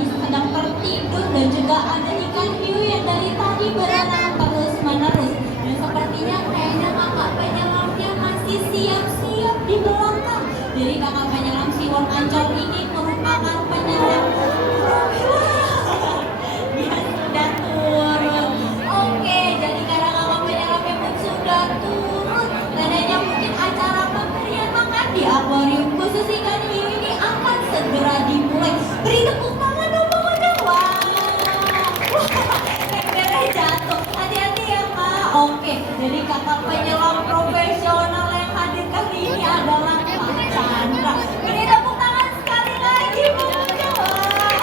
lagi sedang tertidur, dan juga ada ikan hiu yang dari tadi berenang terus menerus. Dan sepertinya kayaknya kakak penyelamnya masih siap-siap di belakang. Jadi kakak penyelam Siwon Ancol ini merupakan penyelam dia sudah turun. Oke, jadi karena kakak penyelamnya pun sudah turun, tandanya mungkin acara pemberian makan di akuarium khusus ikan hiu ini akan segera dimulai. Beri tepuk tangan dong Bang Ojek. Wah, embernya jatuh. Hati-hati ya Kak. Oke, jadi kakak penyelam profesional yang hadir kali ini adalah Kak Chandra. Beri tepuk tangan sekali lagi Bang Ojek. Wah,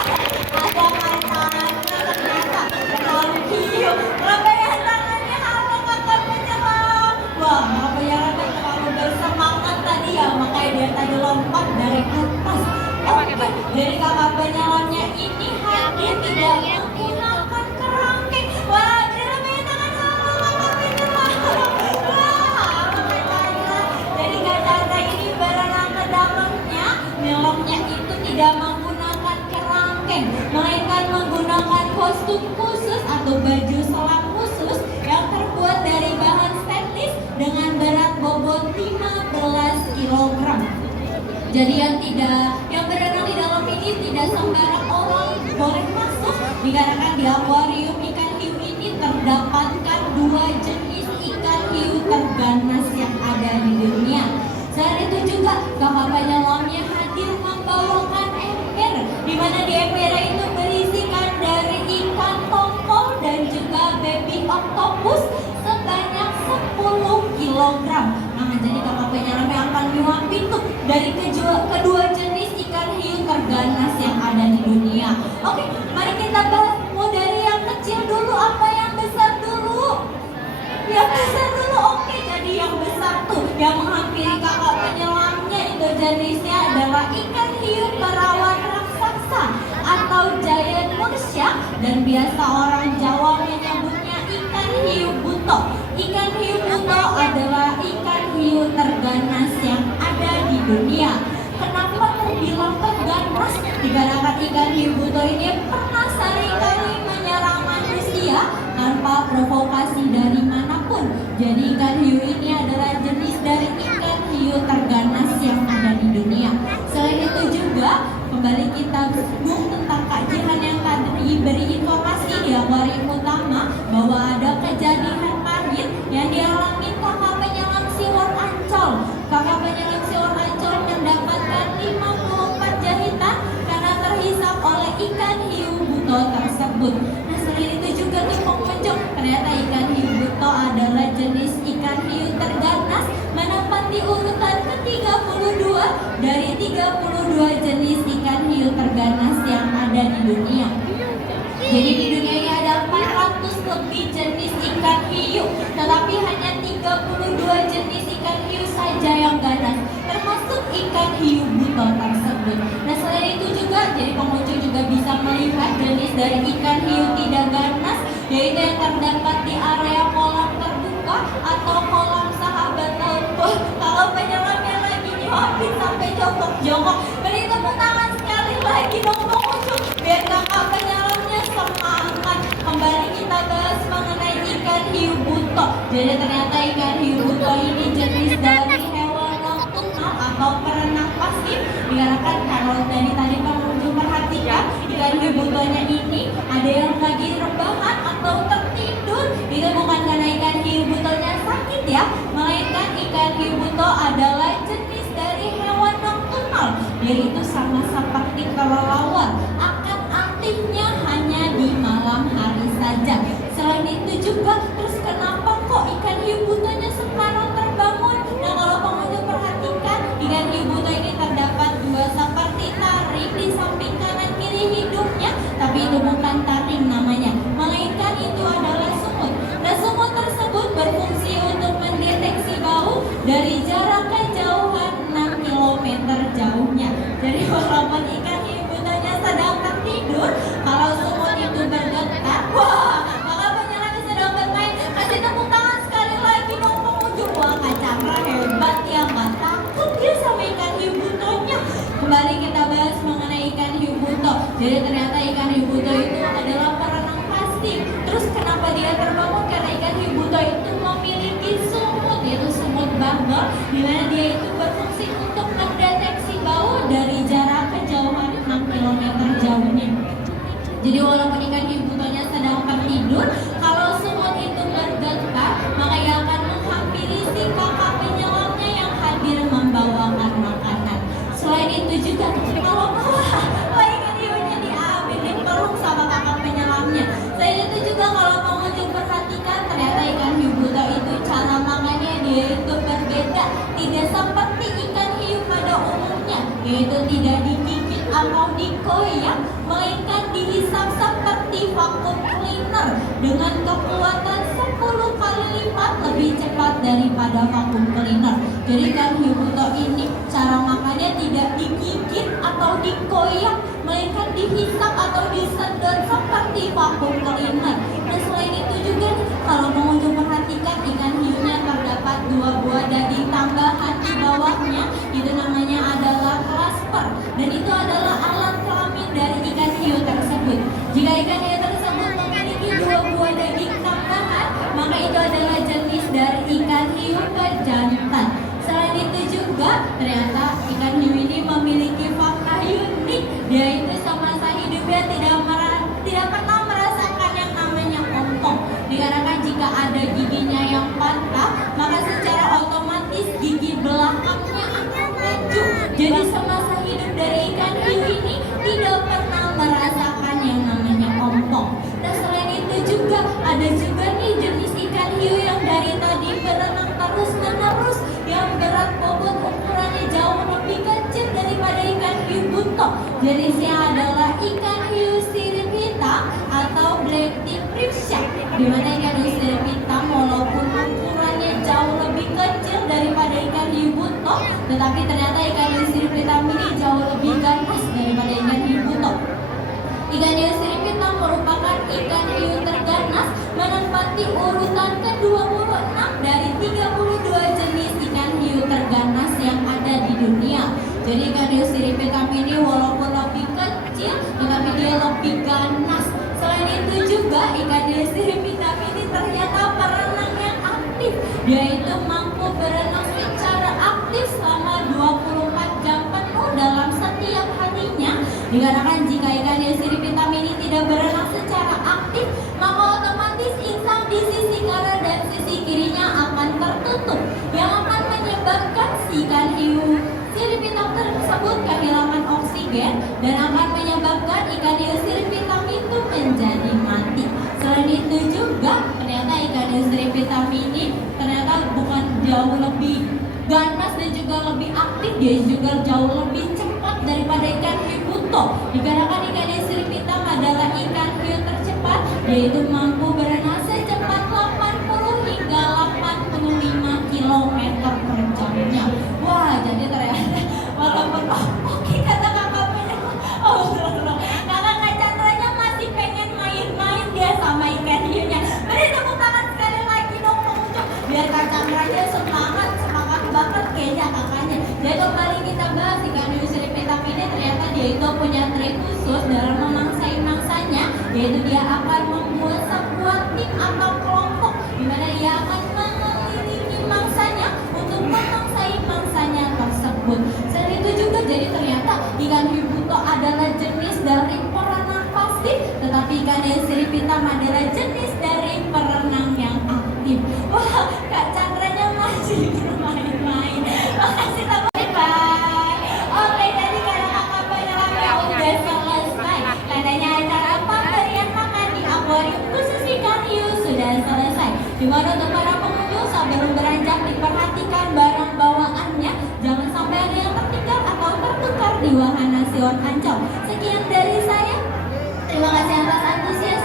ada Kak Chandra ternyata terlalu hiu. Lambaikan tangannya, halo kakak penyelam. Wah, kakak penyelamnya terlalu bersemangat tadi ya, makanya dia tadi lompat dari atas. Oke, jadi kakak penyelamnya ini hadir tidak menggunakan kerangkeng. Wah, lambaikan tangan, halo kakak penyelam. Wah, kakak Chandra. Jadi Kak Chandra ini berenang ke dalamnya, nyelamnya itu tidak menggunakan kerangkeng, melainkan menggunakan kostum khusus atau baju selam khusus yang terbuat dari bahan stainless dengan berat bobot 15 kg. Jadi yang berenang di dalam ini tidak sembarang orang boleh masuk, dikarenakan di akuarium ikan hiu ini terdapatkan 2 jenis ikan hiu terganas yang ada di dunia. Selain itu juga kakak penyelamnya hadir membawakan ember, di mana di ember itu berisikan dari ikan tongkol dan juga baby octopus sebanyak 10 kg. Nah, jadi kakak penyelam yang akan nyuapin tuh dari kedua jenis ikan hiu terganas yang ada di dunia. Oke, mari kita bahas. Mau dari yang kecil dulu apa yang besar dulu? Yang besar dulu. Oke, jadi yang besar tuh yang menghampiri kakak penyelamnya itu jenisnya adalah ikan hiu perawan raksasa atau giant mursia, dan biasa orang Jawa menyebutnya ikan hiu buto. Ikan hiu buto adalah ikan hiu terganas yang ada di dunia. Kenapa terbilang terganas? Dikarenakan ikan hiu buto ini pernah seringkali menyerang manusia tanpa provokasi dari manapun. Jadi ikan hiu ini adalah jenis dari ikan hiu terganas yang ada di dunia. Selain itu juga, kembali kita bersinggung tentang Kak Jihan yang tadi beri informasi di akuarium utama bahwa ada kejadian pahit yang dialami kakak penyelam Siwon Ancol. Kakak penyelam Siwon Ancol mendapatkan 54 jahitan karena terhisap oleh ikan hiu buto tersebut. Nah, selain itu juga tuh pengunjung, ternyata ikan hiu buto adalah jenis ikan hiu terganas menempati urutan ke-32 dari 32 jenis ikan hiu terganas yang ada di dunia. Jadi di dunia ini ada 400 lebih jenis ikan hiu, tetapi hanya 32 jenis ikan hiu saja yang ganas, termasuk ikan hiu buto tersebut. Nah, selain itu juga, jadi pengunjung juga bisa melihat jenis dari ikan hiu tidak ganas, yaitu yang terdapat di area kolam terbuka atau kolam sahabat laut. Kalau penyelamnya lagi nyuapin sampai jongkok-jongkok, beri tepuk tangan sekali lagi dong pengunjung, biar kakak penyelamnya semangat. Kembali kita bahas mengenai ikan hiu buto. Jadi ternyata ikan hiu buto ini jenis dari hewan nokturnal atau perenang pasif. Dikarenakan kalau tadi pengunjung perhatikan, ikan hiu butonya ini ada yang lagi rebahan atau tertidur. Itu bukan karena ikan hiu butonya sakit ya, melainkan ikan hiu buto adalah jenis dari hewan nokturnal. Dia itu sama seperti kelelawar, akan aktifnya hanya di malam hari saja. Selain itu juga, terus kenapa kok ikan hiu butonya sekarang terbangun? Nah, kalau pengunjung perhatikan, ikan hiu buto ini terdapat 2 seperti taring di samping kanan kiri hidungnya, tapi itu bukan taring namanya, melainkan itu adalah semut. Nah, semut tersebut berfungsi untuk mendeteksi bau dari jarak kejauhan 6 km jauhnya. Jadi walaupun ikan hiu butonya sedang tertidur, kalau semut itu bergetar, wah, maka penyelamnya sedang bermain. Kasih tepuk tangan sekali lagi dong pengunjung. ternyata ikan hibuto itu adalah perenang pasti. Terus kenapa dia terbangun? Karena ikan hibuto itu memiliki sumut, yaitu sumut bubble, di mana dia itu berfungsi untuk mendeteksi bau dari jarak kejauhan 6 km jauhnya. Jadi walaupun ikan hibutonya sedang tertidur, kalau semut itu bergetar, maka ia akan menghampiri si kakak penyelamnya yang hadir membawakan makanan. Selain itu juga, kalau ikan hiunya diambil dipeluk sama kakak penyelamnya. Selain itu juga kalau pengunjung perhatikan, ternyata ikan hibuto itu cara makannya dia itu berbeda, tidak seperti ikan hiu pada umumnya, yaitu tidak digigit atau dikoyak, melainkan dihisap seperti vacuum cleaner dengan kekuatan 10 kali lipat lebih cepat daripada vacuum cleaner. Jadi ikan hibuto ini cara makannya tidak digigit atau dikoyak, melainkan dihisap atau disedot seperti vacuum cleaner. Dan selain itu juga kalau pengunjung perhatikan, ikan hiunya terdapat 2 buah daging tambahan di bawahnya, itu namanya adalah clasper, dan itu adalah alat kelamin dari ikan hiu tersebut. Jika ikan hiu tersebut memiliki 2 buah daging tambahan, maka itu adalah jenis dari ikan hiu pejantan. Selain itu juga ternyata ikan hiu ini memiliki fakta unik, yaitu semasa hidupnya tidak pernah merasakan yang namanya ompong. Dikarenakan jika ada giginya yang patah, maka secara otomatis gigi belakangnya akan maju. Jadi semasa hidup dari ikan hiu ini tidak pernah merasakan yang namanya ompong. Nah selain itu juga ada juga nih jenis ikan hiu yang dari tadi berenang terus menerus, yang berat bobot ukurannya jauh lebih kecil daripada ikan hiu buto. Jenisnya adalah ikan hiu sirip hitam atau black tip ripshark, di mana ikan hiu sirip hitam walaupun ukurannya jauh lebih kecil daripada ikan hiu buto, tetapi ternyata ikan hiu sirip hitam ini jauh lebih ganas daripada ikan hiu buto. Ikan hiu sirip hitam merupakan ikan hiu terganas, menempati urutan ke-26 dari 32 jenis ikan hiu terganas yang ada di dunia. Jadi ikan hiu sirip hitam ini walaupun lebih kecil, tetapi dia lebih ganas. Selain itu juga ikan hiu sirip hitam ini ternyata perenang yang aktif. Dia itu mampu berenang secara aktif selama 24 jam penuh dalam setiap harinya. Dikarenakan jika ikan hiu sirip hitam ini tidak berenang secara aktif, maka otomatis insang di sisi kanan dan sisi kirinya akan tertutup, yang akan menyebabkan si ikan hiu sirip hitam tersebut kehilangan oksigen dan akan menyebabkan ikan hiu sirip hitam itu menjadi mati. Selain itu juga ternyata ikan hiu sirip hitam ini ternyata bukan jauh lebih ganas dan juga lebih aktif, dia juga jauh lebih cepat daripada ikan hiu buto. Dikarenakan ikan hiu sirip hitam adalah ikan hiu tercepat, yaitu mampu berenang secepat 80 hingga 85 km per jamnya. Wah, jadi ternyata walaupun oke kata kakaknya, kakak Kak Chandranya masih pengen main-main dia sama ikan hiunya. Beri tepuk tangan sekali lagi dong pengunjung, biar Kak Chandranya semangat banget kayaknya kakaknya. Jadi kembali kita bahas ikan hiu sirip hitam ini, ternyata dia itu punya trik khusus dalam memangsai mangsanya, yaitu dia akan membuat sebuah tim atau kelompok, di mana dia akan mengelilingi mangsanya untuk memangsai mangsanya tersebut. Selain itu juga jadi ternyata ikan hiu buto adalah jenis dari perenang pasti, tetapi ikan hiu sirip hitam adalah jenis dari perenang yang aktif. Wah, Kak Chandranya masih bermain-main. Makasih teman-teman. Oke, jadi karena kakak penyelamnya udah selesai, tandanya acara pemberian makan di akuarium khusus ikan hiu sudah selesai. Dimana untuk para pengunjung sebelum beranjak diperhatikan barang bawaannya, jangan sampai ada yang tertinggal atau tertukar di wahana Sion Ancol. Sekian dari saya. Terima kasih atas antusias